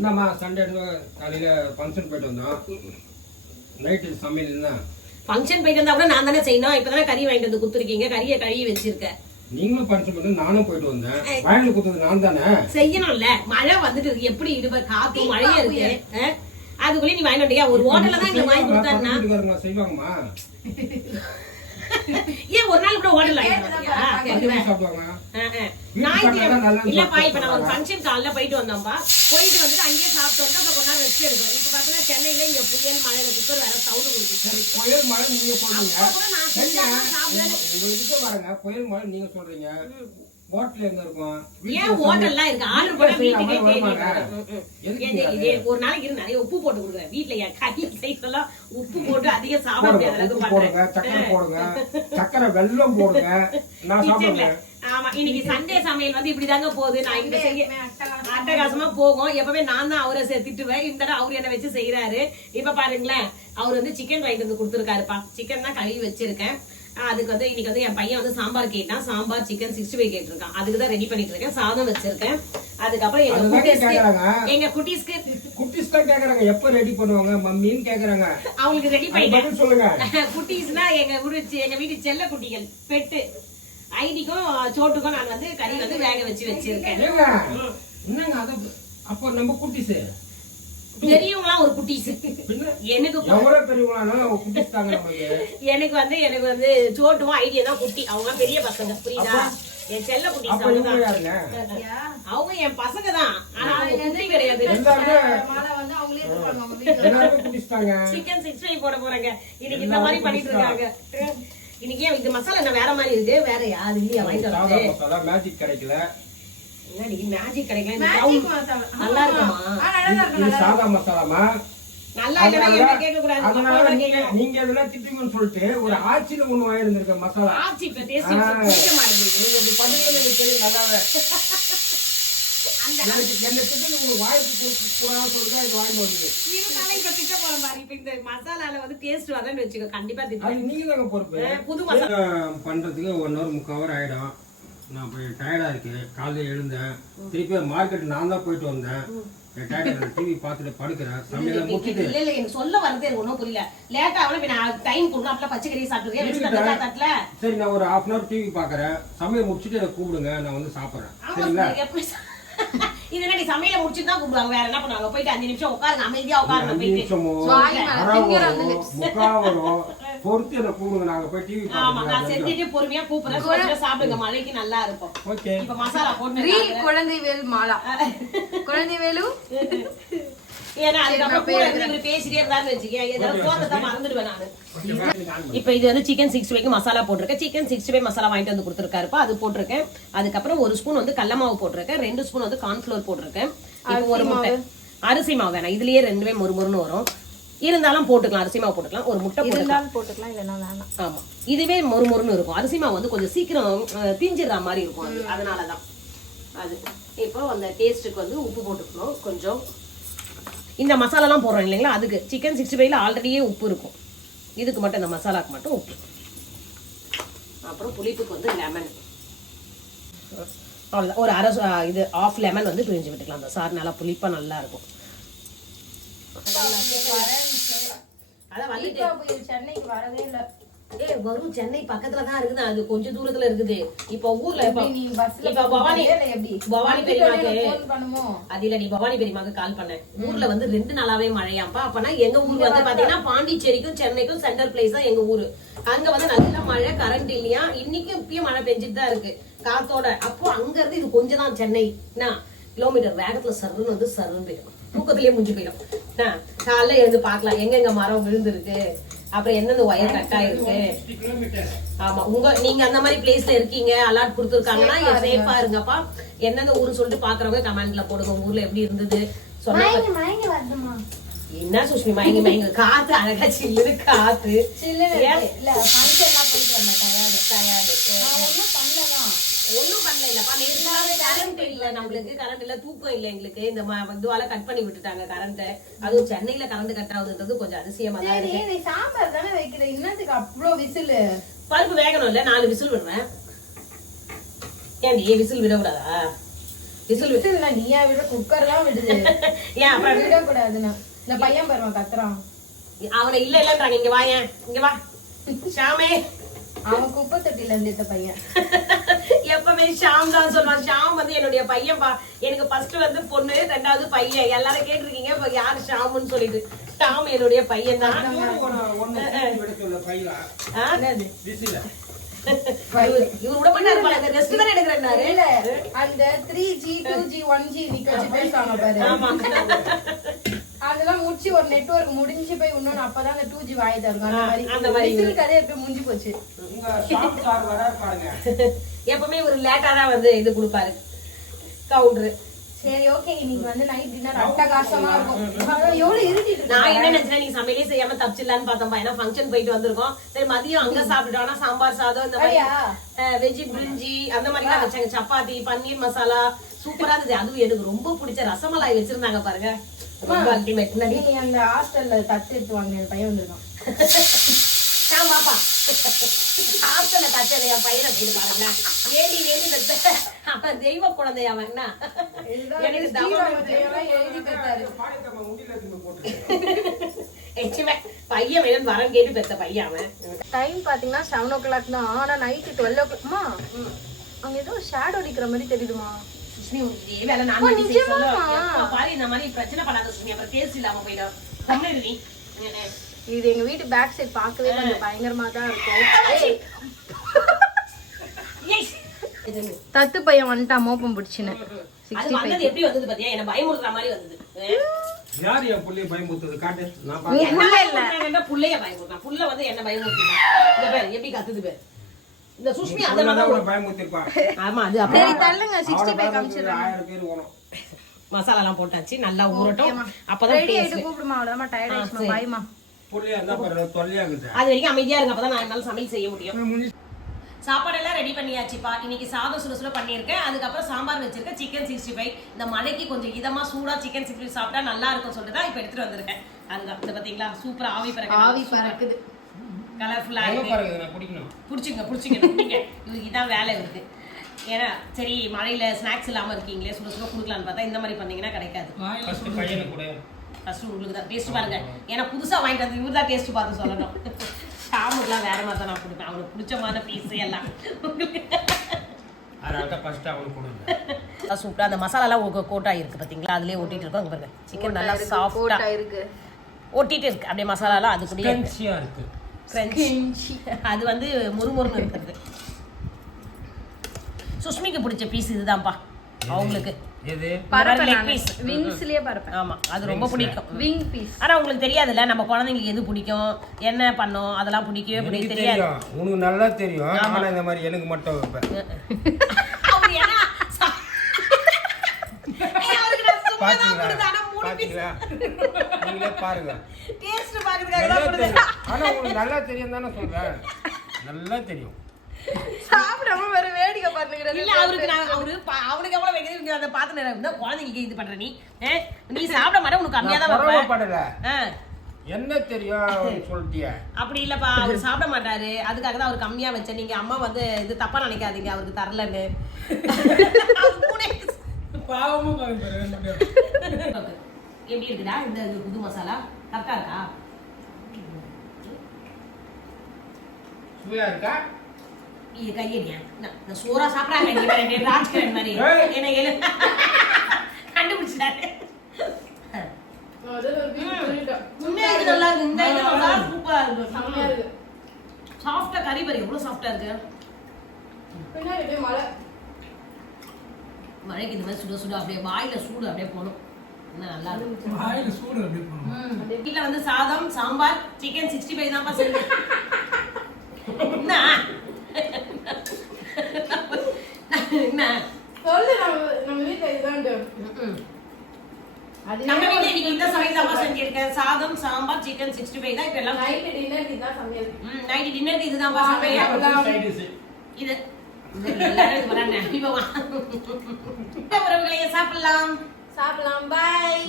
என்னம்மா சண்டே காலையில ஃபங்க்ஷன் போயிட்டு வந்தோம். நைட்டு சமையல் என்ன? ஃபங்க்ஷன் போயிட்டு வந்தா கூட நான் தானே செய்யணும். இப்பதானே கறி வாங்கிட்டு வந்து குடுத்துருக்கீங்க. கறியை கழுவி வச்சிருக்கேன். நீங்களும் ஃபங்க்ஷன் போயிட்டு நானும் போயிட்டு வந்தேன். வாங்கிட்டு கொடுத்தது நான் தானே. செய்யணும்ல. மழை வந்துட்டு இருக்கு. எப்படி இடுப காத்து மழையே இருக்கு. அதுக்குள்ளே நீ வாங்கிட்டு வந்தியா? ஒரு ஹோட்டல்ல தான் எங்களுக்கு வாங்கி கொடுத்தாருன்னா செய்வாங்கம்மா. ஏன் ஒரு நாள் கூட ஹோட்டல்ல இல்லப்பா. இப்ப நான் ஒரு ஃபங்க்ஷன் காலைல போயிட்டு வந்தோம்ப்பா. போயிட்டு வந்துட்டு அங்கேயே சாப்பிட்டு வந்து அப்புறம் கொஞ்ச நேரம் ரெஸ்ட் எடுக்கணும். இப்ப பாத்தீங்கன்னா சென்னையில இங்க புயல் மழையில குக்கர் வேற சவுண்ட் கொடுக்குது. புயல் மழை நீங்க சொல்றீங்க. நான் புயல் மழை நீங்க சொல்றீங்க. ஹோட்டல் எங்க இருக்கும்? ஏன் ஹோட்டல்லாம் இருக்கு? ஆர்டர் போட்டா வீட்டுக்கே ஒரு நாளைக்கு நிறைய உப்பு போட்டு கொடுக்குறேன். வீட்டுல என் கையில சைஸ்லாம் உப்பு போட்டு அதிகம் சாப்பிட முடியாது. போடுங்க, சக்கரை போடுங்க, சக்கரை வெல்லம் போடுங்க. நான் சாப்பிடுறேன். ஆமா, இன்னைக்கு சண்டே சமையல் வந்து இப்படிதாங்க போகுது. நான் இங்க செய்ய அட்டகாசமா போகும். எப்பவுமே நான் தான் அவரை திட்டுவேன். இந்த தடவை அவரு என்ன வச்சு செய்யறாரு. இப்ப பாருங்களேன், அவர் வந்து சிக்கன் வாங்கிட்டு வந்து கொடுத்துருக்காருப்பா. சிக்கன் தான் கழுவி வச்சிருக்கேன். அதுக்கு வந்து இன்னைக்கு வந்து என் பையன் வந்து சாம்பார் கேட்டான். சாம்பார் சிக்கன் 65 கேட்டிருக்கான். அதுக்குதான் ரெடி பண்ணிட்டு இருக்கேன். சாதம் வச்சிருக்கேன். அதுக்கப்புறம் எங்க குட்டீஸ்க்கு கேக்குறாங்க எப்ப ரெடி பண்ணுவாங்க மம்மின்னு கேக்குறாங்க. அவங்களுக்கு ரெடி பண்ணிட்டேன். சொல்லுங்க. குட்டீஸ்னா எங்க வீட்டு செல்ல குட்டிகள் பெட்டு ஐடிக்கும் சோட்டுக்கும் நான் வந்து கறி வந்து வேக வச்சு வச்சிருக்கேன். என்னங்க அது? அப்ப நம்ம குட்டீஸ் பெரியவங்களா ஒரு குட்டீஸ். எனக்கு எனக்கு வந்து சோட்டுவும் ஐடியா தான் குட்டி. அவங்க பெரிய பசங்க. புரியுதா? என் செல்ல குட்டி அவங்க என் பசங்க தான். ஆனா அவங்க குட்டி கிடையாது. சிக்கன் 65 போட போறாங்க. இன்னைக்கு இந்த மாதிரி பண்ணிட்டு இருக்காங்க. இன்னைக்கு இது மசாலா என்ன வேற மாதிரி இருக்கு. வேற யாரு இல்லையா வாங்கிட்டு மேஜிக் கிடைக்கல. மேஜிக் கிடைக்கல. நல்லா இருக்குமா? சாதா மசாலாமா? நல்லா இல்லைன்னா கேட்க கூடாது. நீங்க எதுனா திட்டுங்கன்னு சொல்லிட்டு ஒரு ஆச்சில ஒண்ணு வாங்கிருந்திருக்க மசாலா. ஆச்சி இப்ப டேஸ்ட் பிடிக்க மாட்டேங்குது. நீங்க இப்படி பண்ணுவீங்கன்னு தெரியும் நல்லாவே. என்ன திட்டு உங்களுக்கு வாய்ப்பு கூடாதுன்னு சொல்லிட்டு இது வாங்கிட்டு வந்தீங்க. இருந்தாலும் இப்ப திட்ட போற மாதிரி. இப்ப இந்த மசாலால வந்து டேஸ்ட் வரலன்னு வச்சுக்கோ, கண்டிப்பா திட்டு. நீங்க தாங்க பொறுப்பு. புது மசாலா பண்றதுக்கு 1 hour 3/4 hour ஆயிடும். நான் போய் டயர்டா இருக்கு. காலையில எழுந்தேன். திருப்பி மார்க்கெட் நான் தான் போயிட்டு வந்தேன். டிவி பாத்துட்டு படுக்கிறேன். சமையல முடிச்சிட்டு இல்ல எனக்கு சொல்ல வரதே ஒண்ணும் புரியல. லேட்டா ஆவல. நான் டைம் கொடுங்க. அப்பல பச்சை கறி சாப்பிடுறேன். வெச்சு தட்டல. சரி, நான் ஒரு 1/2 hour டிவி பாக்குறேன். சமையல் முடிச்சிட்டு என்ன கூப்பிடுங்க, நான் வந்து சாப்பிடுறேன். சரிங்களா? இது என்ன சமையல முடிச்சிட்டு தான் கூப்பிடுவாங்க. வேற என்ன பண்ணுவாங்க? போயிட்டு 5 நிமிஷம் உட்காருங்க, அமைதியா உட்காருங்க. பொறுத்து என்ன கூப்பிடுங்க, நாங்க போய் டிவி பாப்போம். ஆமா, நான் செஞ்சிட்டு பொறுமையா கூப்பிடுறேன். சாப்பிடுங்க, மழைக்கு நல்லா இருக்கும். ஓகே. இப்ப மசாலா போட்டு குழந்தைவேல் மாலா குழந்தைவேலு ஏன்னா அதுக்கப்புறம் கூட இருந்து பேசிட்டே இருந்தாருன்னு வச்சுக்கேன், ஏதாவது போறதை மறந்துடுவேன் நானு. இப்ப இது வந்து சிக்கன் 65 மசாலா போட்டிருக்கேன். சிக்கன் 65 மசாலா வாங்கிட்டு வந்து கொடுத்துருக்காருப்பா. அது போட்டிருக்கேன். அதுக்கப்புறம் 1 ஸ்பூன் வந்து கடல மாவு போட்டிருக்கேன். 2 ஸ்பூன் வந்து கார்ன்ஃபிளவர் போட்டிருக்கேன். இப்போ ஒரு முட்டை. அரிசி மாவு வேணாம், இதுலயே 2மே மொறுமொறுன்னு வரும். இருந்தாலும் போட்டுக்கலாம், அரிசி மாவு போட்டுக்கலாம். ஒரு முட்டை போட்டுக்கலாம், இல்லைன்னா வேணாம். ஆமா, இதுவே மொறுமொறுன்னு இருக்கும். அரிசி மாவு வந்து கொஞ்சம் சீக்கிரம் தீஞ்சிடுற மாதிரி இருக்கும். அதனாலதான் அது. இப்போ அந்த டேஸ்ட்டுக்கு வந்து உப்பு போட்டுக்கணும் கொஞ்சம். இந்த மசாலாலாம் போடுறோம் இல்லைங்களா, அதுக்கு சிக்கன் 65ல ஆல்ரெடியே உப்பு இருக்கும். இதுக்கு மட்டும், இந்த மசாலாக்கு மட்டும் உப்பு. அப்புறம் புளிப்புக்கு வந்து லெமன். அவ்வளோதான். ஒரு இது 1/2 லெமன் வந்து பிழிஞ்சு விட்டுக்கலாம். அந்த சாறு நல்லா புளிப்பா நல்லா இருக்கும். அதான் வந்துட்டு சென்னைக்கு வரவே இல்லை. வரும். சென்னை பக்கத்துல தான் இருக்குது. அது கொஞ்சம் தூரத்துல இருக்குது. இப்ப ஊர்ல இப்ப பவானி பெரியமாக்கு அது இல்ல, நீ பவானி பெரியமாக்கு கால் பண்ண. ஊர்ல வந்து 2 நாளாவே மழையாம்பா. அப்பனா எங்க ஊர் வந்து பாத்தீங்கன்னா பாண்டிச்சேரிக்கும் சென்னைக்கும் சென்டர் பிளேஸ் தான் எங்க ஊரு. அங்க வந்து நல்ல மழை, கரண்ட் இல்லையா. இன்னைக்கும் இப்பயும் மழை பெஞ்சிட்டு தான் இருக்கு காத்தோட. அப்போ அங்க இருந்து இது கொஞ்சம் தான் சென்னை கிலோமீட்டர் வேகத்துல சருன்னு வந்து சருன்னு போயிடும். தூக்கத்திலேயே முடிஞ்சு போயிடும். காலைல எழுந்து பாக்கலாம் எங்கெங்க மரம் விழுந்துருக்கு, அப்புறம் எந்தெந்த ஒயர் கட் ஆயிருக்கு. ஆமா, நீங்க அந்த மாதிரி பிளேஸ்ல இருக்கீங்க, அலர்ட் கொடுத்துருக்காங்கன்னா சேஃபா இருங்கப்பா. எந்தெந்த ஊரு சொல்லிட்டு பாக்குறவங்க கமெண்ட்ல போடுங்க. ஊர்ல எப்படி இருந்தது சொன்னா. என்ன சுஷ்மி மயங்கி மயங்க? காத்து அழகா சில்லுன்னு காத்து. ஒண்ணும் பண்ணல இல்லப்பா. கரண்ட் இல்ல, நம்மளுக்கு கரண்ட் இல்ல, தூக்கம் இல்ல எங்களுக்கு. இந்த இதுவால கட் பண்ணி விட்டுட்டாங்க கரண்ட். அதுவும் சென்னையில கரண்ட் கட் ஆகுதுன்றது கொஞ்சம் அதிசயமா தான் இருக்கு. சாம்பார் தானே வைக்கிற, இன்னத்துக்கு அவ்வளோ விசில். பருப்பு வேகணும் இல்ல, 4 விசில் விடுறேன். ஏன் விசில் விடக்கூடாதா? விசில் விசில் நீயா விட குக்கர் தான் விடுது. ஏன் அப்புறம் விடக்கூடாதுன்னா இந்த பையன் பாருமா கத்துறான். அவனை இல்லன்றாங்க. இங்க வாயேன், இங்க வா ஷாமே. அவன் குப்பை தொட்டில இருந்து இந்த பையன். எப்பவுமே ஷாம் தான் சொல்லுவான். ஷாம் வந்து என்னுடைய பையன் பா. எனக்கு ஃபர்ஸ்ட் வந்து பொண்ணு, ரெண்டாவது பையன். எல்லாரும் கேட்டிருக்கீங்க இப்ப யாரு ஷாமுன்னு சொல்லிட்டு. ஷாம் என்னுடைய பையன் தான். இவரு விட மாட்டாரு, ரெஸ்ட் தான் எடுக்கிறேன்னாரு. இல்ல அந்த 3G 2G 1G நிக்க வச்சு பேசுவாங்க பாரு. ஆமா, அதெல்லாம் முடிச்சு ஒரு நெட்வொர்க் முடிஞ்சு போய் இன்னொன்னு அப்பதான் அந்த 2G வாய் தரும். அந்த மாதிரி விசில் கதையை இப்ப முடிஞ்சு போச்சு. எப்பவுமே ஒரு லேட்டா தான் வந்து இது கொடுப்பாரு கவுண்டரு. சரி ஓகே, இன்னைக்கு வந்து நைட் டின்னர் அட்டகாசமா இருக்கும். எவ்வளவு இருட்டிட்டு நான் என்ன நினைச்சேன், நீங்க சமையலே செய்யாம தப்பிச்சிடலான்னு பார்த்தோம்பா. ஏன்னா ஃபங்க்ஷன் போயிட்டு வந்திருக்கோம். சரி மதியம் அங்க சாப்பிட்டுட்டோம்னா சாம்பார் சாதம் இந்த மாதிரி வெஜ்ஜி பிரிஞ்சி அந்த மாதிரி எல்லாம் வச்சாங்க. சப்பாத்தி, பன்னீர் மசாலா சூப்பரா இருந்தது. அதுவும் எனக்கு ரொம்ப பிடிச்ச ரசமலாய் வச்சிருந்தாங்க பாருங்க. ரொம்ப அல்டிமேட். நீ அந்த ஹாஸ்டல்ல தட்டு எடுத்து வாங்க, பையன் வந்திருக்கான். பாப்பா ஹாஸ்டல்ல தச்சது என் பையனை போயிட்டு பாருங்க. வேண்டி வேண்டி வச்ச அவன் தெய்வ குழந்தை. அவன் என்ன பையன் வேணும் வரம் கேட்டு பெத்த பையன் அவன். டைம் பாத்தீங்கன்னா 7 o'clock தான். ஆனா நைட்டு 12 o'clock. அங்க ஏதோ ஷேடோ அடிக்கிற மாதிரி தெரியுதுமா. இந்த மாதிரி பிரச்சனை பண்ணாத சுமி, அப்புறம் டேஸ்ட் இல்லாம போயிடும். இது எங்க வீட்டு பேக் சைடு பார்க்கவே கொஞ்சம் பயங்கரமா தான் இருக்கும். தத்து பையன் வந்துட்டான் மோப்பம் பிடிச்சுன்னு. அது வந்தது எப்படி வந்தது பாத்தியா? என்ன பயமுறுத்துற மாதிரி வந்தது. யார் என் புள்ளைய பயமுறுத்துறது காட்டு. நான் புள்ளைய பயமுறுத்தான். புள்ள வந்து என்ன பயமுறுத்துறான். இந்த பேர் எப்படி கத்துது பேர். இந்த சுஷ்மி அந்த மாதிரி பயமுறுத்திருப்பா. ஆமா அது அப்படியே தள்ளுங்க. 65 காமிச்சிடுறேன். 1000 பேர் ஓணும். மசாலா எல்லாம் போட்டாச்சு, நல்லா ஊறட்டும். அப்பதான் ரெடி ஆயிட்டு கூப்பிடுமா. அவ்வளவுதான் டயர்ட் ஆயிடுச்சுமா. பாய்மா. புள்ளைய என்ன பண்ற தொல்லையாகுது. அது வரைக்கும் அமைதியா இருங்க, அப்பதான் நான் என்னால சமையல் செய்ய முடியும். சாப்பாடு எல்லாம் ரெடி பண்ணியாச்சுப்பா. இன்னைக்கு சாதம் சுட சுட பண்ணியிருக்கேன். அதுக்கப்புறம் சாம்பார் வச்சிருக்கேன். சிக்கன் 65. இந்த மழைக்கு கொஞ்சம் இதமா சூடா சிக்கன் 65 சாப்பிட்டா நல்லா இருக்கும் சொல்லிட்டு தான் இப்ப எடுத்துட்டு வந்திருக்கேன். அங்க இந்த பாத்தீங்களா சூப்பரா ஆவி பறக்குது. கலர்ஃபுல்லா புடிச்சுங்க புடிச்சுங்க. இவருக்கு இதான் வேலை இருக்கு. ஏன்னா சரி மழையில ஸ்நாக்ஸ் இல்லாம இருக்கீங்களே, சுட சுட கொடுக்கலான்னு பார்த்தா இந்த மாதிரி பண்ணீங்கன்னா கிடைக்காது. ஃபர்ஸ்ட் உங்களுக்கு தான் டேஸ்ட் பாருங்க. ஏன்னா புதுசா வாங்கிட்டு வந்து இவரு தான் டேஸ்ட் பார்த்து சொல்லணும். ஷாமுக்குலாம் வேற மாதிரி தான் நான் கொடுப்பேன். அவனுக்கு பிடிச்ச மாதிரி பீஸ் எல்லாம் சூப்பரா அந்த மசாலாலாம் கோட்டா இருக்கு பாத்தீங்களா, அதுலயே ஒட்டிட்டு இருக்கோம். அங்க பாருங்க சிக்கன் நல்லா சாஃப்டா இருக்கு, ஒட்டிட்டு இருக்கு அப்படியே மசாலாலாம். அது கூட இருக்கு அது வந்து முறுமுறுன்னு இருக்குது. சுஷ்மிக்கு பிடிச்ச பீஸ் இதுதான்ப்பா அவங்களுக்கு. ஆமா அது ரொம்ப பிடிக்கும். ஆனா உங்களுக்கு தெரியாதுல்ல நம்ம குழந்தைங்களுக்கு எது பிடிக்கும், என்ன பண்ணும், அதெல்லாம் பிடிக்கவே தெரியாது. உனக்கு நல்லா தெரியும். ஆனா இந்த மாதிரி எனக்கு மட்டும் வைப்பேன். பாருங்க ஆனா உங்களுக்கு நல்லா தெரியும் தானே சொல்றேன். நல்லா தெரியும். சாப்பிடாம வேற வேடிக்கை பாருங்க. இல்ல அவனுக்கு எவ்வளவு வைக்கிறது அதை பார்த்து குழந்தைங்க இது பண்ற நீ சாப்பிட மாட்டே. உனக்கு கம்மியா தான் வைப்பேன். என்ன தெரியும் சொல்லிட்டியா? அப்படி இல்லப்பா, அவர் சாப்பிட மாட்டாரு. அதுக்காக தான் அவர் கம்மியா வச்சேன். நீங்க அம்மா வந்து இது தப்பா நினைக்காதீங்க, அவருக்கு தரலன்னு. எப்படி இருக்குடா இந்த புது மசாலா? கரெக்டா இருக்கா? சுவையா இருக்கா? இது கையடியா நான் சோறா சாப்பிடாங்க ராஜ்கிரண் மாதிரி என்ன கண்டுபிடிச்சிட்டாரு. சாஃப்டா கறி பாரு எவ்வளவு சாஃப்டா இருக்கு. மழைக்கு இந்த மாதிரி சுட சுட அப்படியே வாயில சூடு அப்படியே போகணும். நல்லா இருக்கும். வீட்டுல வந்து சாதம், சாம்பார், சிக்கன் 65 தான் செஞ்சு. என்ன நம்ம வீட்டுல இன்னைக்கு இந்த சமையல் தான் செஞ்சிருக்கேன். சாதம், சாம்பார், சிக்கன் 65 தான். இப்ப எல்லாம் நைட் டின்னருக்கு இதுதான் சமையல். நைட் டின்னருக்கு இதுதான் சமையல். இது எல்லாரும் வராங்க. இப்போ உறவுகளே சாப்பிடலாம். பாய்.